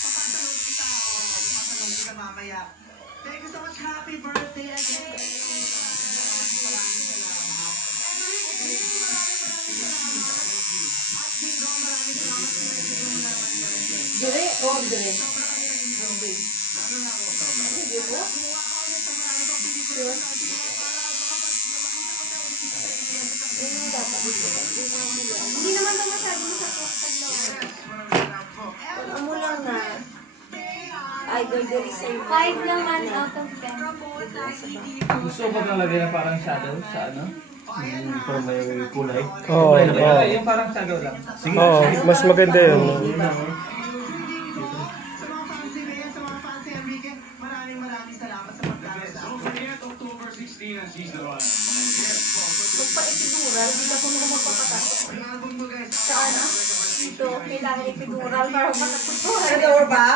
Papatalong kita. Papatalong kita mamaya. Thank you so much. Happy birthday again. Maraming salamat. Enrique, maraming salamat. At Bingo, maraming salamat. Dire, o dire. Sige po. Hindi naman ito masyadong sa ano mo lang na Idol the Reserve. 5 naman out of 10. Gusto ko naglagay na parang shadow sa ano? Parang may kulay. Oo, oo. Yung parang shadow lang. Sige. Oo, mas maganda yun. Sa mga fans ni Bea, sa mga fans ni Enrique, maraming salamat sa pagkakita. October 16 ang season 1. Magpa-epidural, hindi ka kung magpapatak. Ang album mo guys. Sa ano? Ito, kailangan epidural para mataputuhan. Sa door ba?